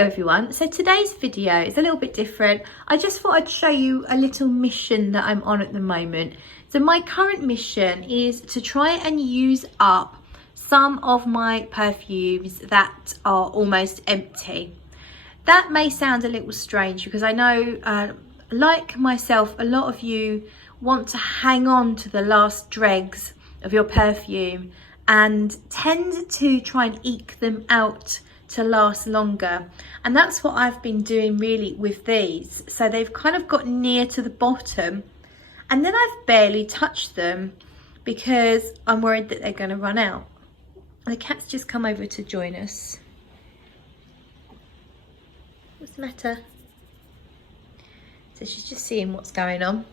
Hello everyone, so today's video is a little bit different. I just thought I'd show you a little mission that I'm on at the moment. So my current mission is to try and use up some of my perfumes that are almost empty. That may sound a little strange because I know, like myself, a lot of you want to hang on to the last dregs of your perfume and tend to try and eke them out to last longer, and that's what I've been doing really with these. So they've kind of got near to the bottom and then I've barely touched them because I'm worried that they're going to run out. The cat's just come over to join us. What's the matter? So she's just seeing what's going on.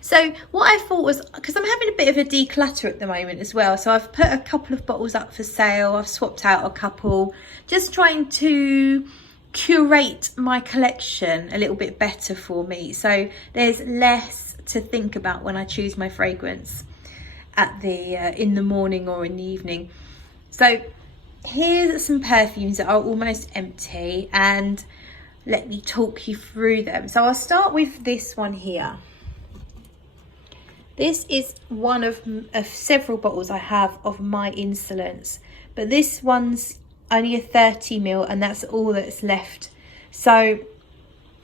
So what I thought was, because I'm having a bit of a declutter at the moment as well, so I've put a couple of bottles up for sale. I've swapped out a couple, just trying to curate my collection a little bit better for me, so there's less to think about when I choose my fragrance at the in the morning or in the evening. So here's some perfumes that are almost empty, and let me talk you through them. So I'll start with this one here. This is one of several bottles I have of My Insolence, but this one's only a 30ml and that's all that's left. So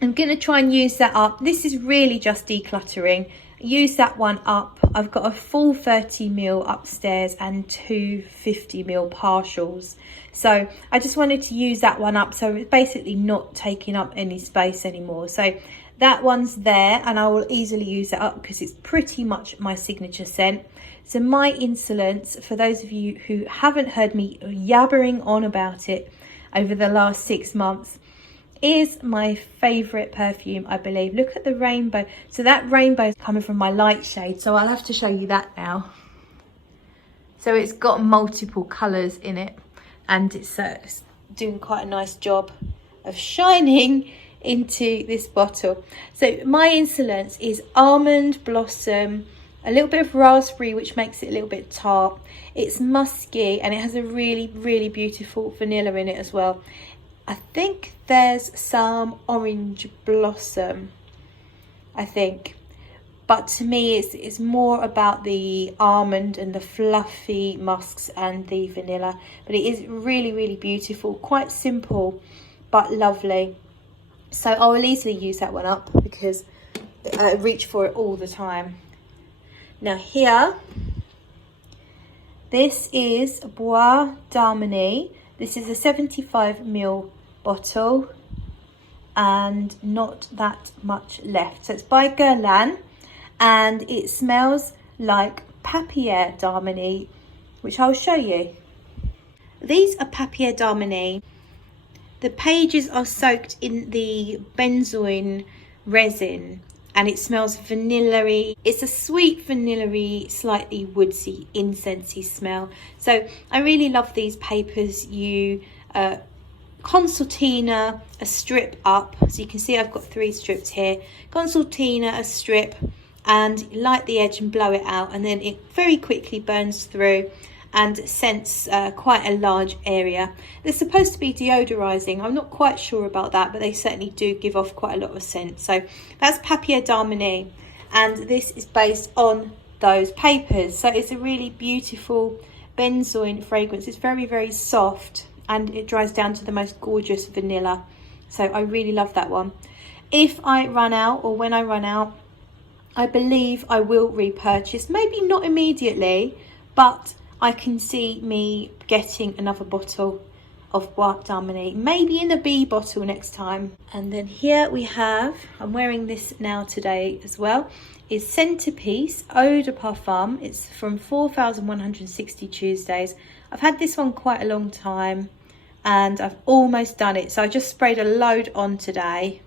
I'm gonna try and use that up. This is really just decluttering. Use that one up. I've got a full 30ml upstairs and two 50ml partials. So I just wanted to use that one up, so it's basically not taking up any space anymore. So that one's there and I will easily use it up because it's pretty much my signature scent. So My Insolence, for those of you who haven't heard me yabbering on about it over the last 6 months, is my favorite perfume, I believe. Look at the rainbow. So that rainbow is coming from my light shade, so I'll have to show you that now. So it's got multiple colors in it, and it's doing quite a nice job of shining into this bottle. So My Insolence is almond blossom, a little bit of raspberry, which makes it a little bit tart. It's musky and it has a really beautiful vanilla in it as well. I think there's some orange blossom, I think, but to me it's more about the almond and the fluffy musks and the vanilla. But it is really beautiful, quite simple but lovely. So I will easily use that one up because I reach for it all the time. Now here, this is Bois d'Harmonie. This is a 75ml bottle and not that much left. So it's by Guerlain and it smells like Papier d'Harmonie, which I'll show you. These are Papier d'Harmonie. The pages are soaked in the benzoin resin and it smells vanilla-y. It's a sweet vanilla-y, slightly woodsy, incensey smell. So I really love these papers. You concertina, a strip up. So you can see I've got 3 strips here. Concertina, a strip, and light the edge and blow it out, and then it very quickly burns through and scents quite a large area. They're supposed to be deodorizing. I'm not quite sure about that, but they certainly do give off quite a lot of scent. So that's Papier d'Harmonie, and this is based on those papers. So it's a really beautiful benzoin fragrance. It's very soft and it dries down to the most gorgeous vanilla. So I really love that one. If I run out, or when I run out, I believe I will repurchase. Maybe not immediately, but I can see me getting another bottle of Bois d'Harmonie, maybe in a B bottle next time. And then here we have, I'm wearing this now today as well, is Centerpiece Eau de Parfum. It's from 4160 Tuesdays. I've had this one quite a long time and I've almost done it. So I just sprayed a load on today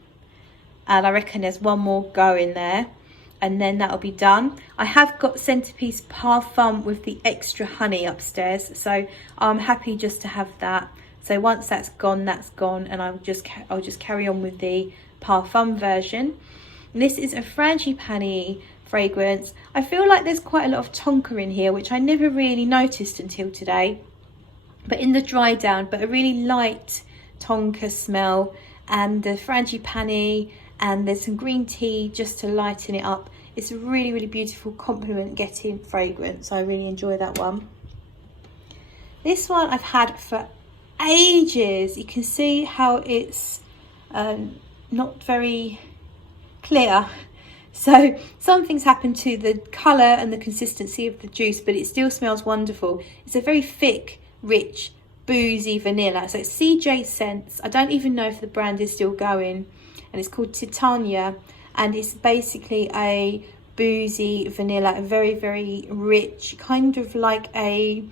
and I reckon there's one more go in there, and then that'll be done. I have got Centerpiece Parfum with the extra honey upstairs, so I'm happy just to have that. So once that's gone, and I'll just carry on with the Parfum version. And this is a Frangipani fragrance. I feel like there's quite a lot of tonka in here, which I never really noticed until today, but in the dry down, but a really light tonka smell, and the frangipani, and there's some green tea just to lighten it up. It's a really, really beautiful compliment getting fragrance. I really enjoy that one. This one I've had for ages. You can see how it's not very clear. So something's happened to the colour and the consistency of the juice, but it still smells wonderful. It's a very thick, rich, boozy vanilla. So it's CJ Scents. I don't even know if the brand is still going, and it's called Titania, and it's basically a boozy vanilla, very, very rich, kind of like a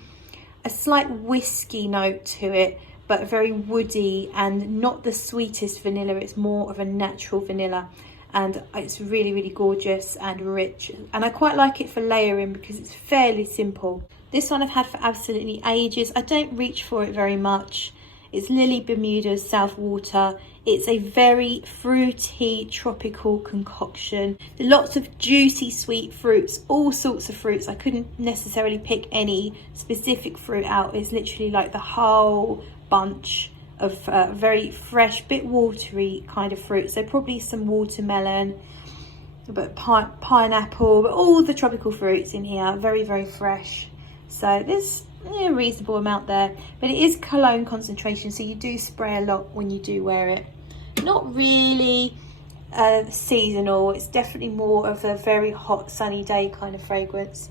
slight whiskey note to it, but very woody and not the sweetest vanilla. It's more of a natural vanilla, and it's really, really gorgeous and rich, and I quite like it for layering because it's fairly simple. This one I've had for absolutely ages. I don't reach for it very much. It's Lily Bermuda's South Water. It's a very fruity, tropical concoction. Lots of juicy, sweet fruits, all sorts of fruits. I couldn't necessarily pick any specific fruit out. It's literally like the whole bunch of very fresh, bit watery kind of fruit. So probably some watermelon, but pineapple, but all the tropical fruits in here, very, very fresh. So there's a reasonable amount there, but it is cologne concentration, so you do spray a lot when you do wear it. Not really seasonal. It's definitely more of a very hot sunny day kind of fragrance.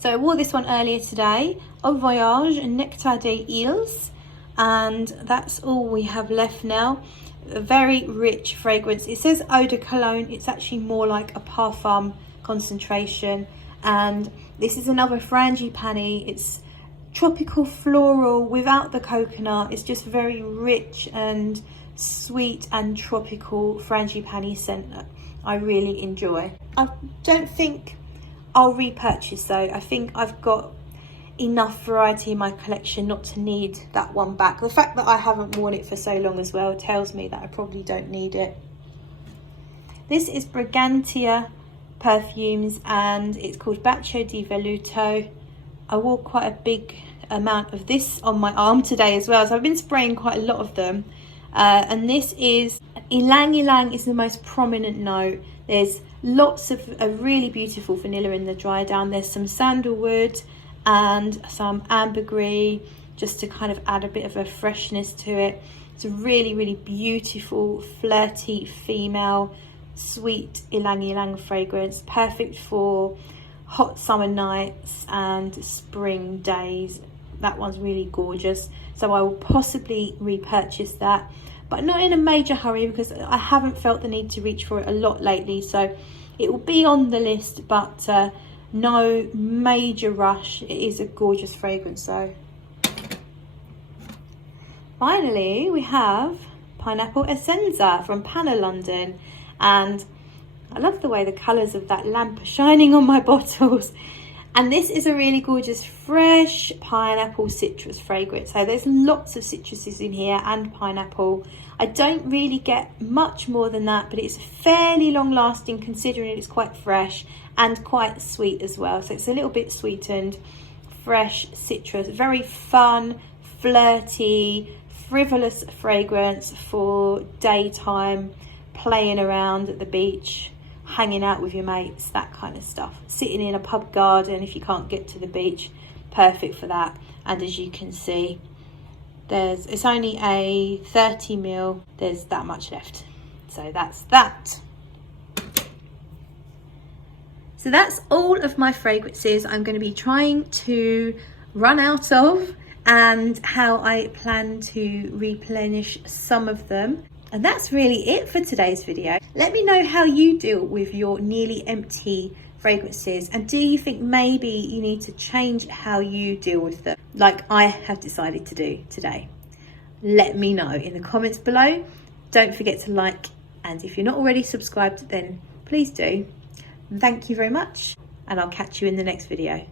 So I wore this one earlier today, Au Voyage Nectar des Îles, and that's all we have left now. A very rich fragrance. It says eau de cologne. It's actually more like a parfum concentration. And this is another frangipani. It's tropical floral without the coconut. It's just very rich and sweet and tropical frangipani scent that I really enjoy. I don't think I'll repurchase though. I think I've got enough variety in my collection not to need that one back. The fact that I haven't worn it for so long as well tells me that I probably don't need it. This is Brigantia perfumes, and it's called Bacio di Velluto. I wore quite a big amount of this on my arm today as well, so I've been spraying quite a lot of them. And this is Ylang Ylang is the most prominent note. There's lots of a really beautiful vanilla in the dry down. There's some sandalwood and some ambergris just to kind of add a bit of a freshness to it. It's a really, really beautiful, flirty, female, sweet Ylang Ylang fragrance, perfect for hot summer nights and spring days. That one's really gorgeous, so I will possibly repurchase that, but not in a major hurry because I haven't felt the need to reach for it a lot lately, so it will be on the list, but no major rush. It is a gorgeous fragrance though. Finally, we have Pineapple Essenza from Panna London, and I love the way the colours of that lamp are shining on my bottles. And this is a really gorgeous fresh pineapple citrus fragrance. So there's lots of citruses in here and pineapple. I don't really get much more than that, but it's fairly long lasting considering it's quite fresh and quite sweet as well. So it's a little bit sweetened, fresh citrus, very fun, flirty, frivolous fragrance for daytime, playing around at the beach, hanging out with your mates, that kind of stuff. Sitting in a pub garden if you can't get to the beach, perfect for that. And as you can see, it's only a 30 ml, there's that much left. So that's that. So that's all of my fragrances I'm going to be trying to run out of, and how I plan to replenish some of them. And that's really it for today's video. Let me know how you deal with your nearly empty fragrances, and do you think maybe you need to change how you deal with them, like I have decided to do today? Let me know in the comments below. Don't forget to like, and if you're not already subscribed, then please do. Thank you very much, and I'll catch you in the next video.